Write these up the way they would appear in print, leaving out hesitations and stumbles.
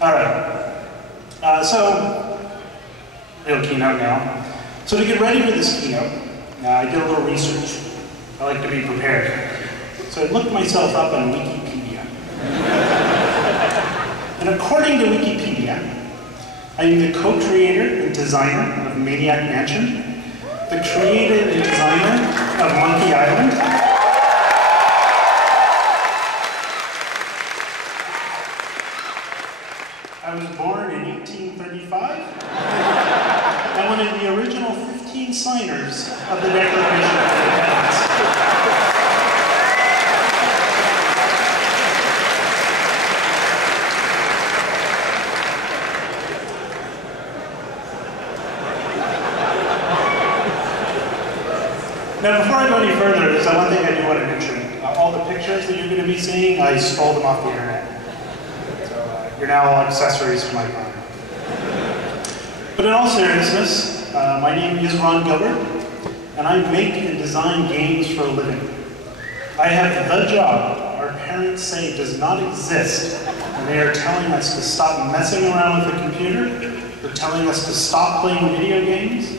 All right. Real keynote now. So to get ready for this keynote, I did a little research. I like to be prepared. So I looked myself up on Wikipedia. And according to Wikipedia, I am the co-creator and designer of Maniac Mansion, the creator and designer of Monkey Island, I was born in 1835, and one of the original 15 signers of the Declaration of Independence. Now, before I go any further, there's one thing I do want to mention. All the pictures that you're going to be seeing, I stole them off the internet. You're now all accessories to my car. But in all seriousness, my name is Gilbert, and I make and design games for a living. I have the job our parents say does not exist when they are telling us to stop messing around with the computer, or telling us to stop playing video games,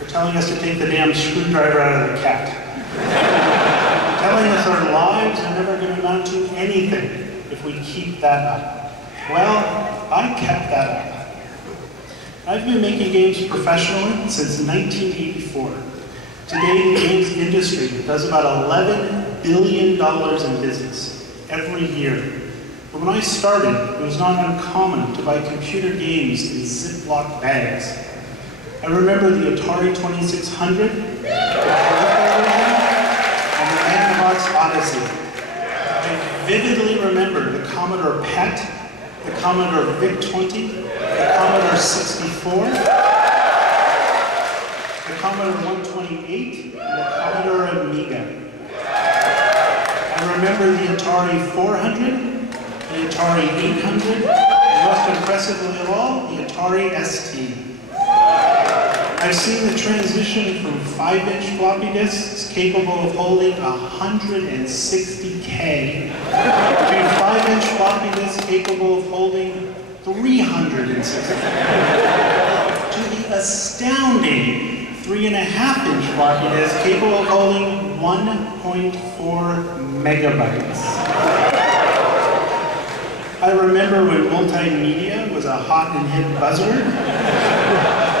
or telling us to take the damn screwdriver out of the cat. Telling us our lives are never going to amount to anything if we keep that up. Well, I kept that up. I've been making games professionally since 1984. Today, the games industry does about $11 billion in business every year. But when I started, it was not uncommon to buy computer games in Ziploc bags. I remember the Atari 2600, the and the Magnavox Odyssey. I vividly remember the Commodore PET, the Commodore VIC-20, the Commodore 64, the Commodore 128, and the Commodore Amiga. I remember the Atari 400, the Atari 800, and most impressively of all, the Atari ST. I've seen the transition from 5-inch floppy disks capable of holding 160K to 5-inch floppy disks capable of holding 360K to the astounding 3.5-inch floppy disk capable of holding 1.4 megabytes. I remember when multimedia was a hot and hip buzzword.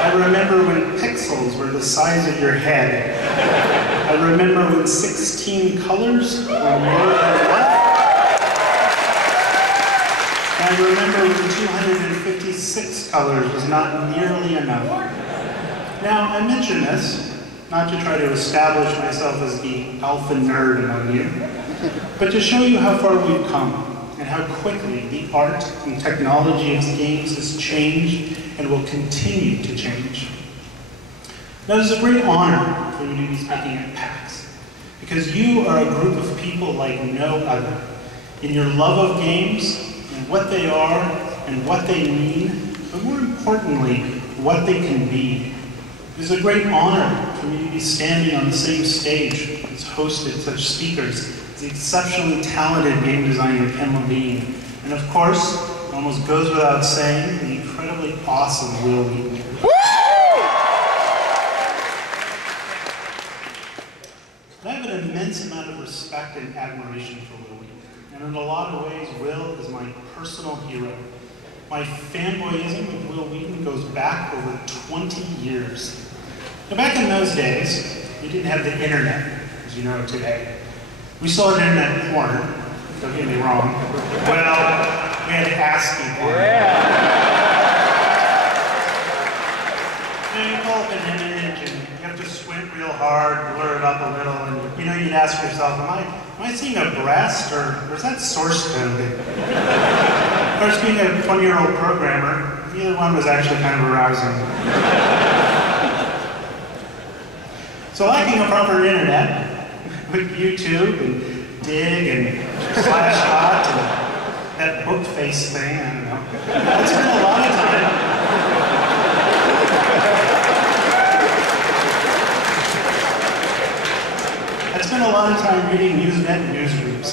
I remember when pixels were the size of your head. I remember when 16 colors were more than enough. And I remember when 256 colors was not nearly enough. Now, I mention this not to try to establish myself as the alpha nerd among you, but to show you how far we've come and how quickly the art and technology of games has changed and will continue to change. Now, it is a great honor for me to be speaking at PAX, because you are a group of people like no other in your love of games and what they are and what they mean, but more importantly, what they can be. It is a great honor for me to be standing on the same stage as hosted such speakers as the exceptionally talented game designer Ken Levine, and of course, it almost goes without saying, the incredibly awesome Will Wheaton. I have an immense amount of respect and admiration for Will Wheaton, and in a lot of ways, Will is my personal hero. My fanboyism of Will Wheaton goes back over 20 years. Now, back in those days, we didn't have the internet, as you know today. We saw internet porn, don't get me wrong. Well, we had ASCII porn. You pull up an image and you have to squint real hard, blur it up a little, and you'd ask yourself, am I seeing a breast, or is that source code? Of course, being a 20-year-old programmer, neither one was actually kind of arousing. So lacking a proper internet, with YouTube and Dig and Slashdot and that book face thing, I don't know. I spent a lot of time. I spent a lot of time reading Usenet newsgroups,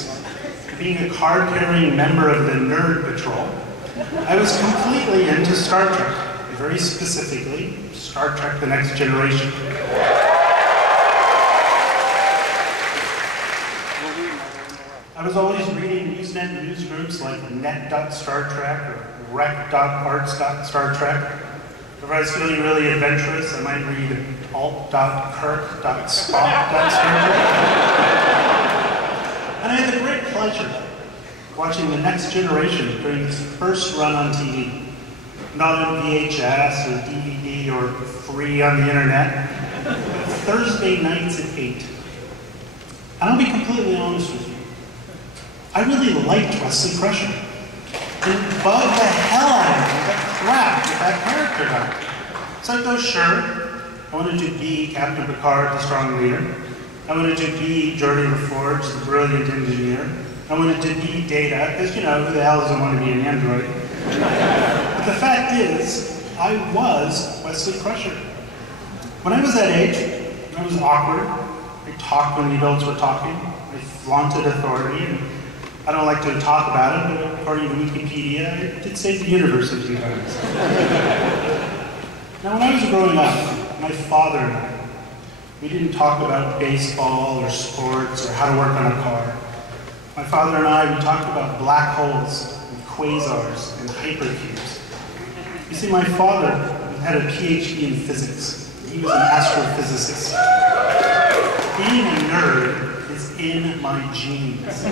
being a card-carrying member of the Nerd Patrol, I was completely into Star Trek, very specifically, Star Trek: The Next Generation. I was always reading Usenet news groups like net.startrek or rec.arts.startrek. If I was feeling really adventurous, I might read alt.kirk.spock.startrek. And I had the great pleasure of watching The Next Generation during its first run on TV. Not on VHS or DVD or free on the internet, but Thursday nights at 8. And I'll be completely honest with you. I really liked Wesley Crusher. And bugged the hell out of me with that crap with that character guy. So I thought, sure, I wanted to be Captain Picard, the strong leader. I wanted to be Geordi LaForge, the brilliant engineer. I wanted to be Data, because, you know, who the hell doesn't want to be an android? But the fact is, I was Wesley Crusher. When I was that age, I was awkward. I talked when the adults were talking. I flaunted authority. And I don't like to talk about it, but according to Wikipedia, I did save the universe a few times. Now, when I was growing up, my father and I, we didn't talk about baseball or sports or how to work on a car. My father and I, we talked about black holes and quasars and hypercubes. You see, my father had a PhD in physics. He was an astrophysicist. Being a nerd is in my genes.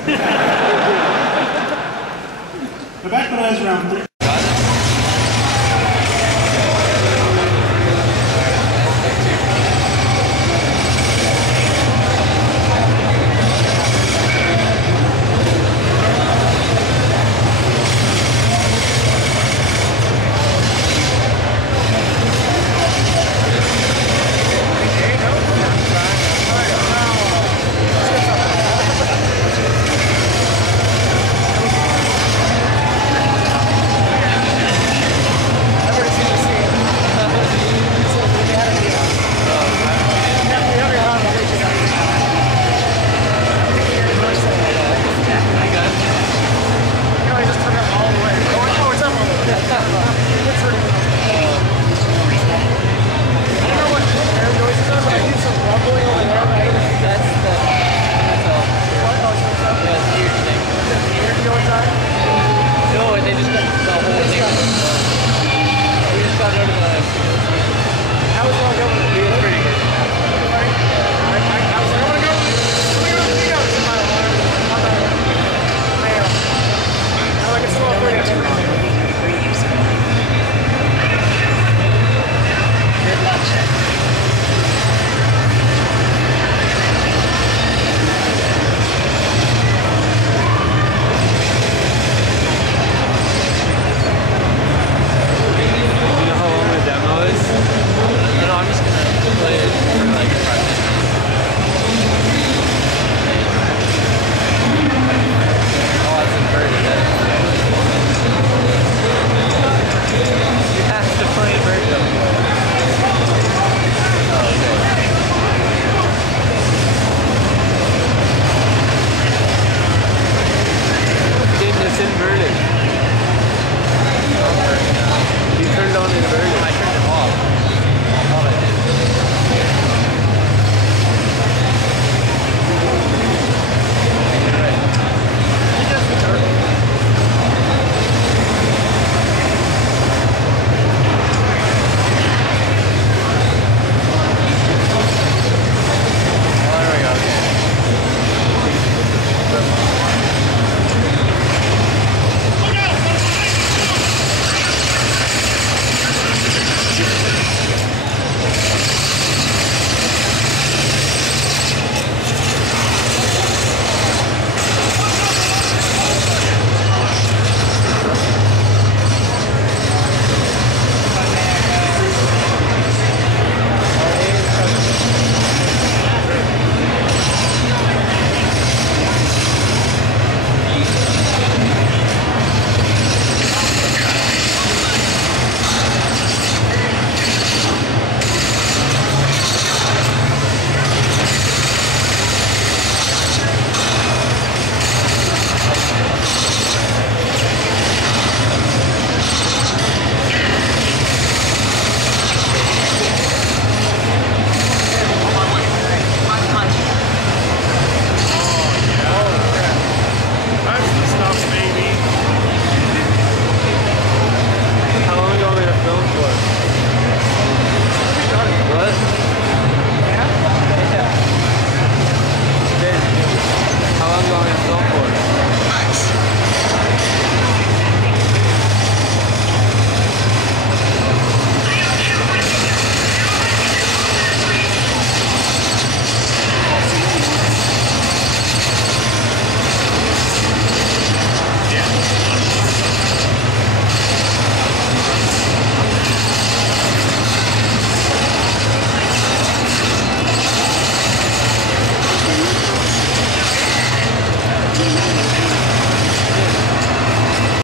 Now, back when I was around 13,